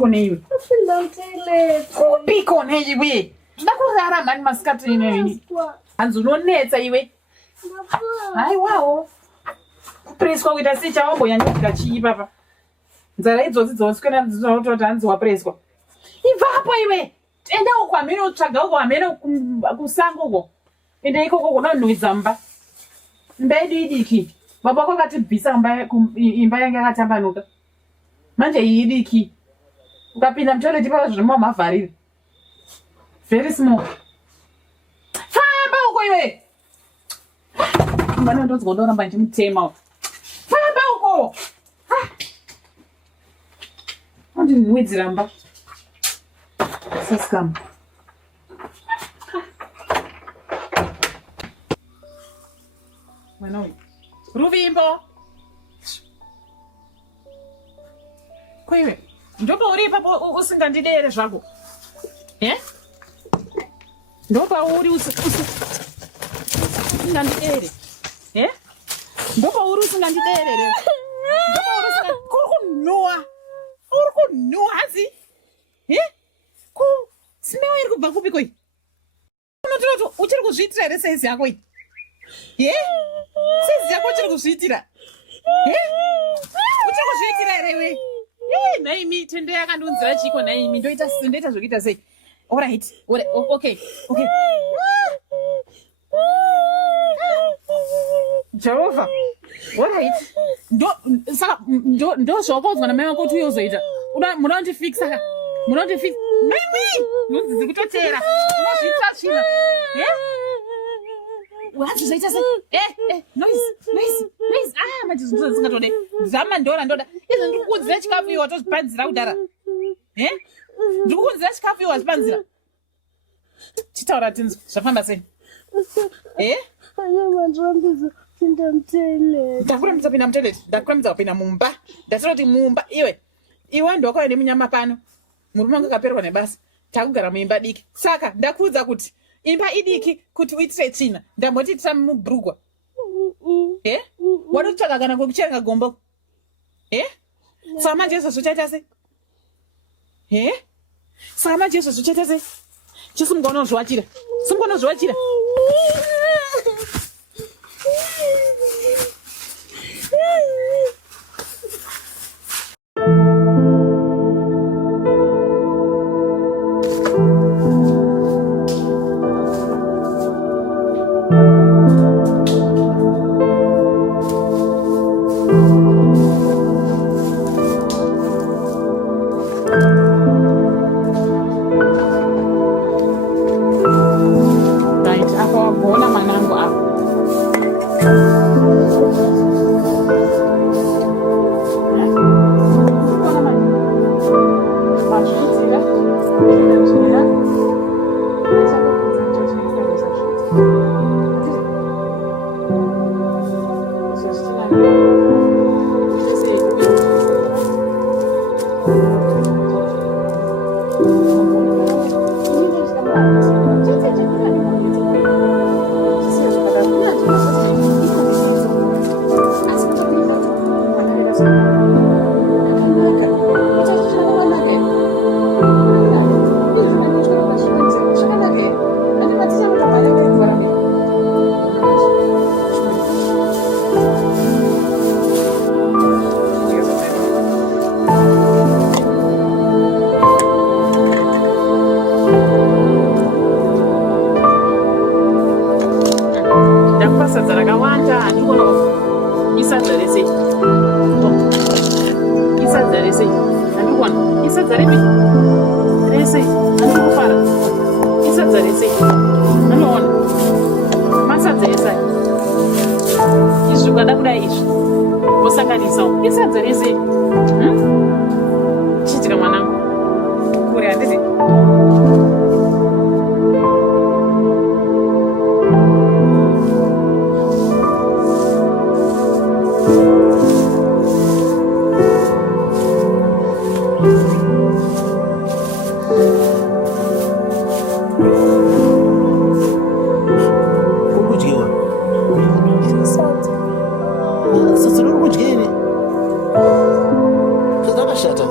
Upiko neiwe. Upiko neiwe. Ndakurara mani masikati ineyi. Hanzu unonetsa iwe. Haiwawo. Kupreswa kuita secha wambo yanyika chii papa. Nzara idzodzi dzoswera dzinototi hanzi wapreswa. Ibva hapo iwe. Enda uko amene utsvaga uko amene kusango uko. Enda ikoko kunonhuhwidza mba. Mba yedu idiki. Baba wako akatibvisa imba yange akatambanuka. Manje iyi idiki. Ukapinda mutoilet pava zvirimo mavharire. Very small. Famba uko iwe. Mbana ndodzwa ndoramba ndichimutema. Famba uko. Andinhuhwidzira mba. Saskam. Mwana uyu. Ruvimbo. Kwewe. Ndopa uri ipapo usingandidere zvako. Ndopa uri usingandidere. Ndopa uri usingandidere. Ndopa uri usingandidere. Uri kunhuwa hanzi. Simewo iri kubva kupi koi? Unotiroti uchiri kuzviitira here saizi yako iyi? Saizi yako uchiri kuzviitira? Uchiri kuzviitira here iwe? Naimi tende yakandunzira chiko naimi ndoita zvokuita sei? Alright. Okay. Jehovah. Alright. Ndo zvawakaudzwa namai wako kuti uyozoita. Muda kundifixa ka? Muda kundifixa? Naimi! Nonzizi kutotera. Unozviitira tsvina. Wazvizoita sei? Noise. Manje zvinhu zvisingatode. Zama ndoda. Izvo ndikukuudzira chikafu iwe watozvipanzira kudhara. Ndikukuudzira chikafu iwe wazipanzira. Chitaura tinzwa zvafamba sei? Ndakurambidza kupinda mutoilet. Ndakurambidza kupinda mumba. Ndatiroti mumba iwe ndokauya nemunyama pano. Murume wangu akaperwa nebasa. Takugara muimba diki. Saka ndakuudza kuti imba idiki kuti uitire tsvina. Ndamboti tira mubhurugwa. Wadotsvaga kana kucherenga gombo. Saka manje izvo zvichaita sei? Saka manje izvo zvichaita sei? Chisimuka unozviwachira. Simuka unozviwachira. Chitika mwanangu. Kure handiti. Shut up.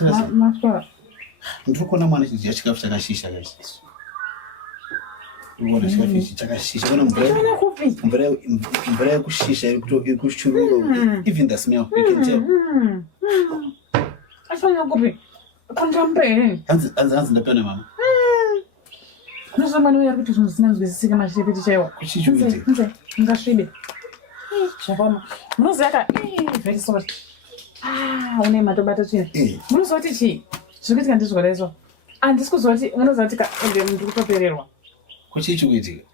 Maswa. Ndikona mwana chikafu chakashisha kachi. Ndikona chikafu chakashisha kana mvura yekushisha iri kushurura. Even the smell you can tell. Afanya kupi. Kontambe. Anzi ndapena mama. Nozomani uya kuti zvinhu zvinanzwisisika machipiti chaiwo. Kuchichuite. Ngasvibe. Zvakoma. Munoziva ka very sorry. Une matobata chini. Munoziva kuti chii? Zviri kuitika ndizvona izvo. Handisi kuziva kuti munoziva kuti ende munhu kutopererwa. Kuchichuitika.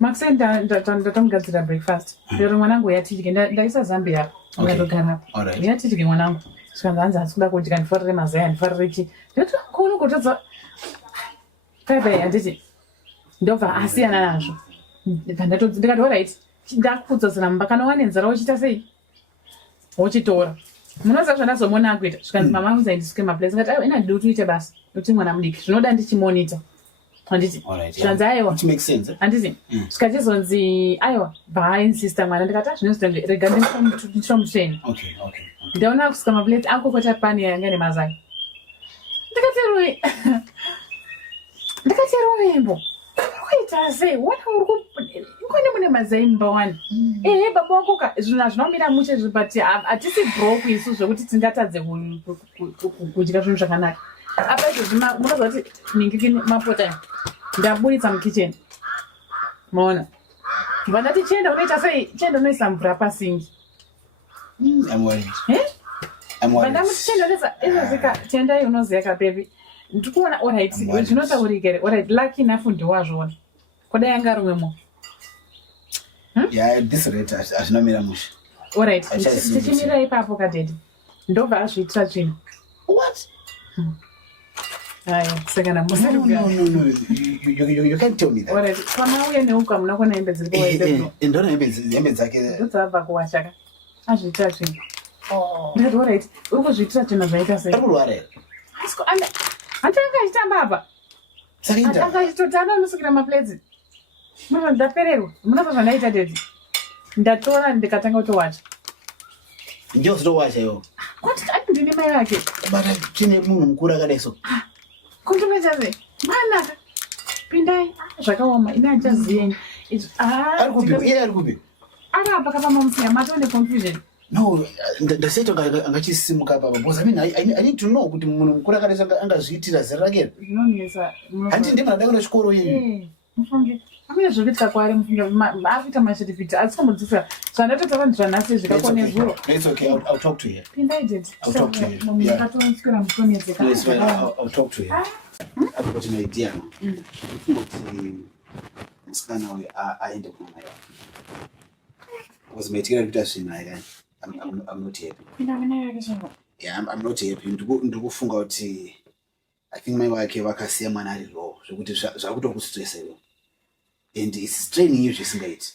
Makise ndatomugadzira breakfast. Lero mwanangu yatidye ndaisa Zambia. Ngatogara. Yatidye mwanangu. Saka hanzi handisi kuda kudya ndifarire mazai handifarire chii. Ndoti kuona kutadza Pepe handiti ndobva asiyana nazvo. Ndikati alright ndakupfudzazira mumba kana wane nzara wochita sei? Wochitora. Munoziva zvandazomona akuita. Zvikanzi mama angu zaindisike maplace. Ngati aiwa ina ndiri kuti uite basa. Kuti mwana mudiki. Zvinoda ndichimonita. Handiti. Zvikanzi aiwa. It makes sense. Handiti. Zvikachizonzi aiwa baainsister mwana ndikati zvinozoti rega ndichomutrain. Okay. Ndaona kusika maplace akokota pani yanga nemazai. Ndikati Romembo. Kuita sei? Wana ukone mune mazai mumba wani. Baba wako zvina zvinomira mushe zvibati atisi broke isu zvokuti tingatadze kudya zvinhu zvakanaka. Apa izvo munoziva kuti ningirikini mapota ndaburitsa mukitchen. Maona. Vandati chienda unoita sei? Chienda unoisa mvura pasingi. I'm worried. Vandamuti chienda unoisa izvozvika tiendai unoziva kapepi. Ndikuona alright zvinotaurikere alright lucky enough ndiwazvona kodai yanga rumwemo this rate azvinomira musha alright tichimira ipapo kadhedhi ndobva azviitira tsvina what saka namusaruga no you can't tell me that alright pamauya neuka muna kuona hembe dziri kuwaisa ndona hembe dzake ndodzabva kuwashaka azviitira tsvina ndati alright uri kuzviitira tsvina zvaita sei arikurwara Atanga achitamba apa. Atanga achitotana unosukira maplates. Mwana ndapererwa. Muna zvanaita dedi. Ndatora ndikatanga kutowacha. Ndio kutowacha yo. Kwati ndine mai yake. Bara chine munhu mukuru akadai so. Kuntumedzaze. Mwana. Pindai. Zvakaoma ina achazieni. Arikupi. Apa kapama musiya matone confusion. No, ndaseto angachisimuka baba because I mean I need to know kuti munhu mukuru akadai angazviitira zera rake. Zvinonesa. Handi ndimi ndakona chikoro yini. Mufunge. Amene zvikuita kwari mufunge afita mashirifiti asikamudzisa zvandatotora ndizvanasi zvakakone zuro. It's okay, I'll talk to you. Pindai dedi. I'll talk to you. Ndakatoniswera mukonezeka. Yes, I'll talk to you. I've got an idea. Kuti musikana uyu aende kuna mai wake. Because maitikira kuita zvina here. I'm not happy. Yeah, I'm not happy. Ndikufunga kuti I think mai wake vakasiya mwana ari low zvekuti zvakutokustressa iwe. And it's straining you zvisingaiti.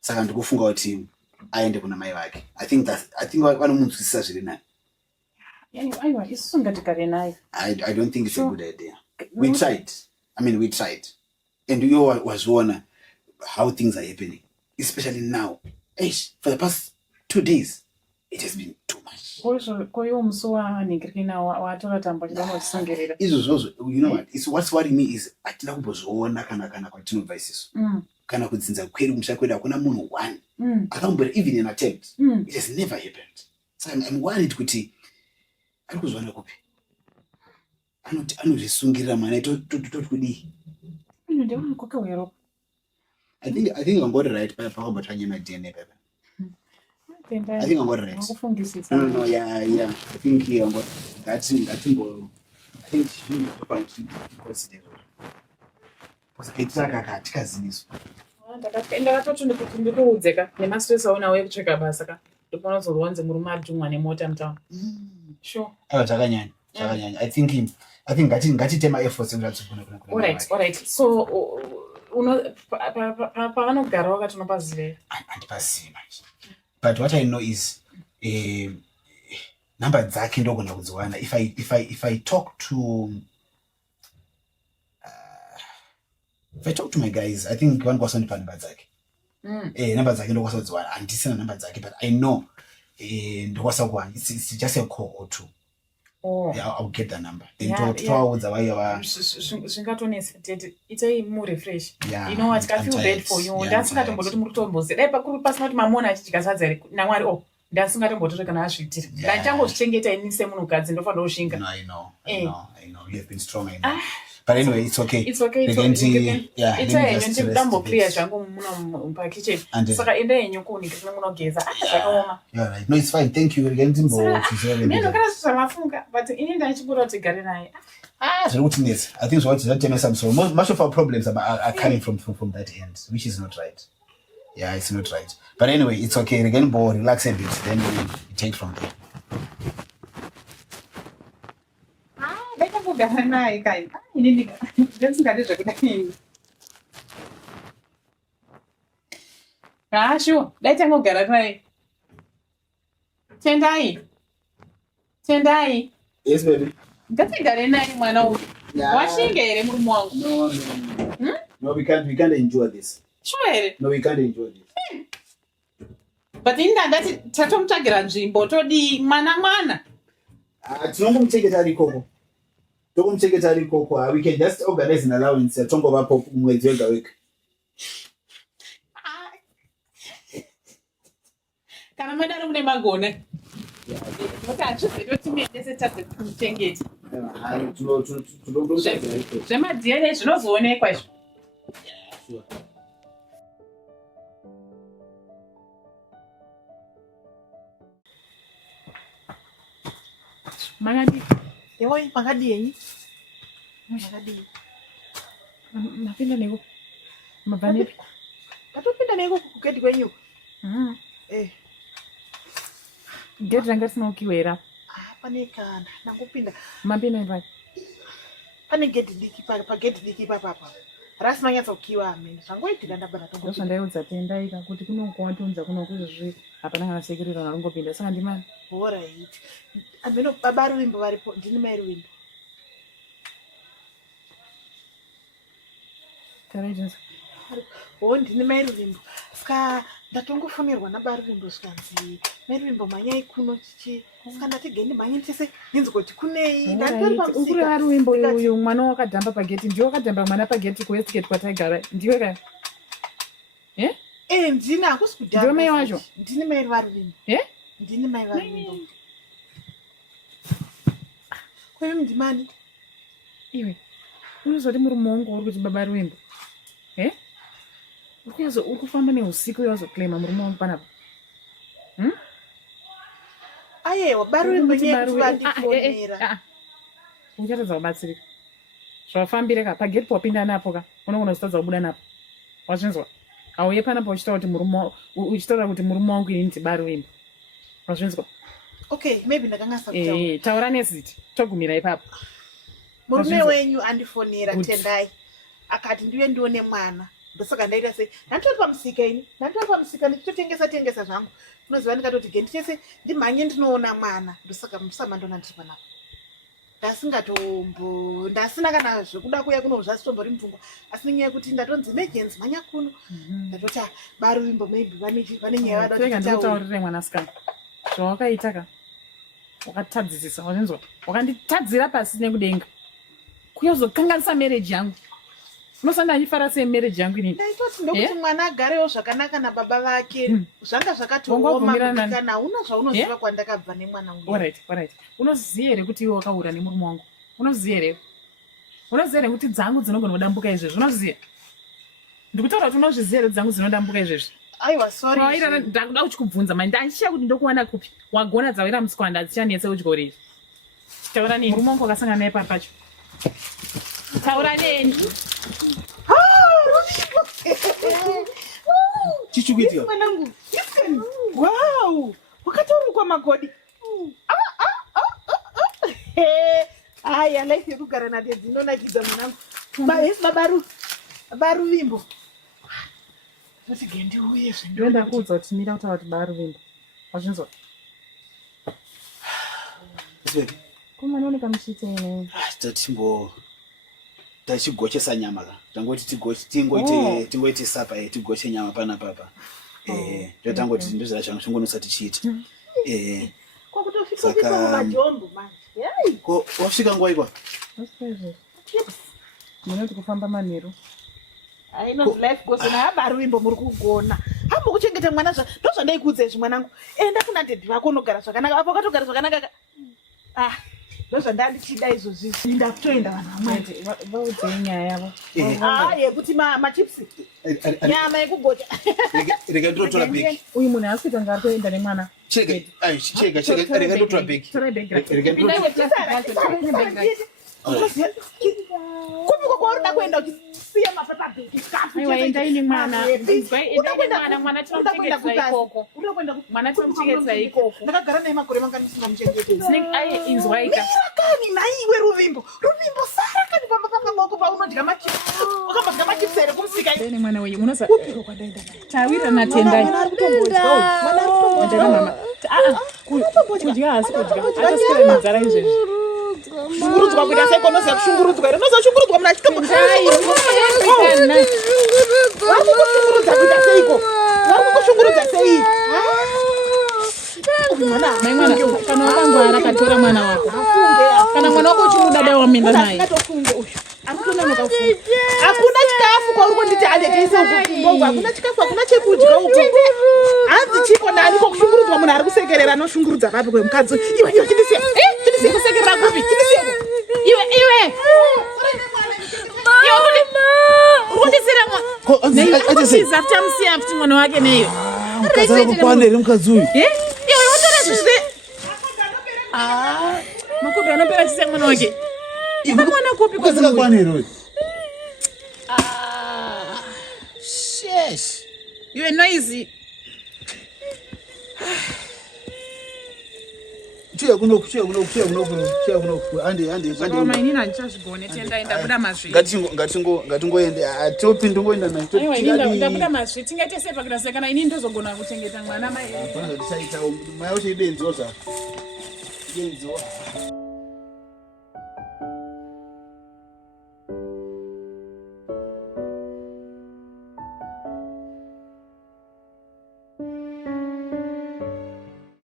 Saka ndikufunga kuti aende kuna mai wake. I think vanomunzwisisa zviri naye. Aiwa, isusu ngatigare naye. I don't think it's a good idea. We tried. And you wazviona how things are happening. Especially now. For the past 2 days, it has been too much. Koyo musuwa ningirikina watora tambo chidamochisungerera. Izvozvo, you know what? What's worrying me is atina kumbozviona kana kwatinobva isisu. Kana kudzinza kwedu musha kwedu hakuna munhu one. Akambora even an attempt. It has never happened. So I'm worried kuti ari kuzwana kupi. Anozvisungirira mwana toti kudii. Ndeona koke wero. I think I'm got it right pakambotanya DNA paper. I think I'm got it right. No, yeah. I think I'm got that. I think she about to consider. Because it's like a tikaziniswa. Ndakatoti ndikuudzeka nemastress auna kutsvaka basa ka. Ndopona zvorwanze murume adhumwa nemota mutauni. Sure. Takanyanya. I think ngatitema efforts ngatibona kuna. Alright. So pavanogara wakati unopazive? Andipazivi manje. But what I know is number dzake ndogona kudziwana. If I talk to my guys, I think one person pa number dzake. Number dzake ndokwasa kudziwana. Andisina number dzake, but I know ndokwasa kuwana. It's just a call or two. Oh. Yeah, I'll get the number. Then Yeah, towards the way you are. Zvingatonesa tete itai refresh. Yeah, You know what, I feel tired. bad for you. Yeah, Ndasingatomboti muri kutomboze. Dai pasina kuti mamona achidya sadza ri naMwari ndasingatomboti kana azviitira. Ndachangozvichengeta ini semunhukadzi ndofanira kushinga. No, I know. You have been strong, I know. But anyway, it's okay. It's okay. Yeah, ndambo clear zvangu muno pakitchen. Saka enda yenyu kunikira munogeza. Zvakaoma. Yeah, right. No, it's fine. Thank you. Ndimbo chizere. Neno kana zvamafunga, but ini ndachibura kuti gare naye. So what is? I think what that tell some so much of our problems are coming from that end, which is not right. Yeah, it's not right. But anyway, it's okay. Again, relax a bit. Then we take from there. Sure. Let's go get it. Tendai. Yes, baby. Ngatigare naye mwana uyu. Washinga here muri mwangu. No, we can't enjoy this. Sure. No, we can't enjoy this. But inda ndati tatomutsvagira nzvimbo todi mwana. Tinomuchengeta ari koko. We can just organize an allowance yatongovapo mwedzi wega wega. Kana madaro mune magona. Zvemadziere zvinozoonekwa izvo. Makadi. Yoi, makadi yenyi. Makadi. Mapinda neko. Mabane. Patopinda neko kugedi kwenyu. Gedi ranga sinokiwera. Pane kana nakupinda. Mapinda ipa. Pane gedi diki pagedi diki papa. Rasina nyatsokiwa amene. Zvangoitika ndabana tongo. Ndoshandaiudza tendaika kuti kunokuwatonza kunokuzvi hapana kana sekirira narongopinda saka ndimani. Bora iti. Ameno baba ruimbo varipo ndini mai ruimbo. Courageous. Ndini mai ruimbo. Ska ndatongofonirwa nababa ruimbo skanzi. Mai ruimbo manyai kuno chichi. Ska ndatigende manyi tese ndinzikoti kunei. Ndatori pamusika. Ukuri ari ruimbo uyu mwana wakadhamba pageti. Ndiwe wakadhamba mwana pageti kuwestiketi kwataigara. Ndiwe kai? Ndini hakusi kudhamba. Ndiwe mai wacho? Ndini mai ruimbo. Ndini mai ruimbo. Kwewe mndimani? Iwe. Unozoti muri muongo uri kuti baba ruimbo. Uri kufamba neusiku wazoclaima muri muongo panapa. Ayewa baruimbo nyevandifonera. Uchatadza kubatsirika. Zvawafambire ka pageti wapinda napo ka. Unogona kuzotadza kubuda napo. Wazvinzwa? Auye panapa uchitaura kuti muri muongo ini nditi baruimbo. Wazvinzwa? Okay, maybe ndakanga sakutaura. Taura neziti. Togumira ipapo. Murume wenyu andifonera Tendai. Akati ndiwe ndione mwana. Ndosaka ndaita sei? Ndatori pamusika ndichitotengesa zvangu. Unoziva ndikatoti gendi chese ndimhanye ndinoona mwana. Ndosaka musamandona ndiri panapa. Ndasina kana zvekuda kuya kuno zvasitombori mupfungwa. Asi nenyaya yekuti ndatonzi emergency mhanya kuno. Ndatoti baruimbo maybe vane nyaya vada kuti ndikutaurire mwanasikana. Zvawakaita ka? Wakatadzisisa, wazvinzwa? Wakanditadzira pasi nekudenga. Kuyozokanganisa marriage yangu. Unosanda achifara sei marriage yangu inini? Ndaitoti ndokuti mwana agarewo zvakanaka nababa vake. Zvanga zvakatioma kana una zvaunoziva kwandakabva nemwana uyu. Alright. Unoziva here kuti iwe wakaura nemurume wangu? Unoziva here? Unoziva here kuti dzangu dzinogona kudambuka izvezvi? Unoziva? Ndikutaura kuti unozviziva here dzangu dzinodambuka izvezvi? Aiwa, sorry. Waira ndakuda kuchikubvunza manje ndashiya kuti ndokuwana kupi? Wagona dzawira musikwa dzichanetse uchigoreri. Taura neni murume wangu wakasangana naye pacho. Taura neni. Chichukuitwa. Mwanangu. Listen. Wow. Wakatorukwa magodi. I like you kugara na dedi ndona kidza mwanangu. Baru vimbo. Ndotigendi uye Ndoenda kuudza kuti mira kutaura kuti baru vimbo. Wazvinzwa? Kumanooneka muchiite ine. Tachigochesa nyama ka. Tangoti tingoite sapa tigoche nyama pana papa. Ndotangoti ndozva zvangu zvongonosa tichiita. Kwakutofika majombo manje. Yai. Ko wasvika nguva ikwa? Munoti kufamba manheru. Ainonzi life goes on. Haba rwimbo muri kugona. Hambo kuchengeta mwana ndozvandaikuudzai mwanangu. Enda kuna dedhi vako unogara zvakanaka. Apo wakatogara zvakanaka. Ndozvandandichida izvozvi. Ndakutoenda vanhu vamwe. Vaudzei nyaya yavo. Yekuti machipsi. Nyama yekugocha. Rega ndotora bhegi. Uyu munhu asi kuita kunge aritoenda nemwana. Chega, rega ndotora bhegi. Tora bhegi. Rega ndotora bhegi. Kupiko kwauri kuenda uchisiya mapapa bhegi kafu. Aiwa endai nemwana. Mwana tinomuchengetedza ikoko. Mwana tinomuchengetedza ikoko. Ndakagara naye makore manga ndisingamuchengetedza. Ai inzwaika. Kani naiwe ruvimbo sara kani pamba maoko paunodya machipsi. Wakambodya machipsi here kumusika. Ndine mwana wenyu unosa. Kupiko kwandaenda naye. Tawira natendai. Mwana ari kutombodya. Mwana ari kutombodya. Mama. Kudya asi kudya. Atasikira nzara izvezvi. Shungurudzwa kuita sei konoziya kushungurudzwa here. Unozoshungurudzwa muna chitombo. Vari kukushungurudza kuita seiko? Vari kukushungurudza sei? Mwana kana wakangwara katora mwana wako. Kana mwana wako uchimudada wamenda naye. Ngatofunge uyu. Akunonoka kufunga. Hakuna chikafu kwauri kunditi alekese uku. Hakuna chikafu, hakuna chekudya uku. Hanzi chipo nani kokushungurudzwa munhu ari kusekerera anoshungurudza papi kwemukadzi. Iwe chindisiya. Chindisiya kusekerera kupi? Chindisiya. Iwe. Kundisira mwana. Kuchiza tamusiya kuti mwana wake neyo. Mukazara kupanere mukadzi uyu. Iwe watara zvise. Makopi anopera chise mwana wake. Mwana kopi kwa Mukazara kupanere uyu. Shesh. Iwe noisy. Chiya kunoku. Ande. Koma inini handichazvigone tendaenda buda mazvi. Ngatingoende. Atopinda ngoenda nacho. Aiwa inini ndabuda mazvi. Tingatesepa kuda kana inini ndozogona kuchengeta mwana mai. Hapana ndisaita mai wacho idenzo zva. Idenzo.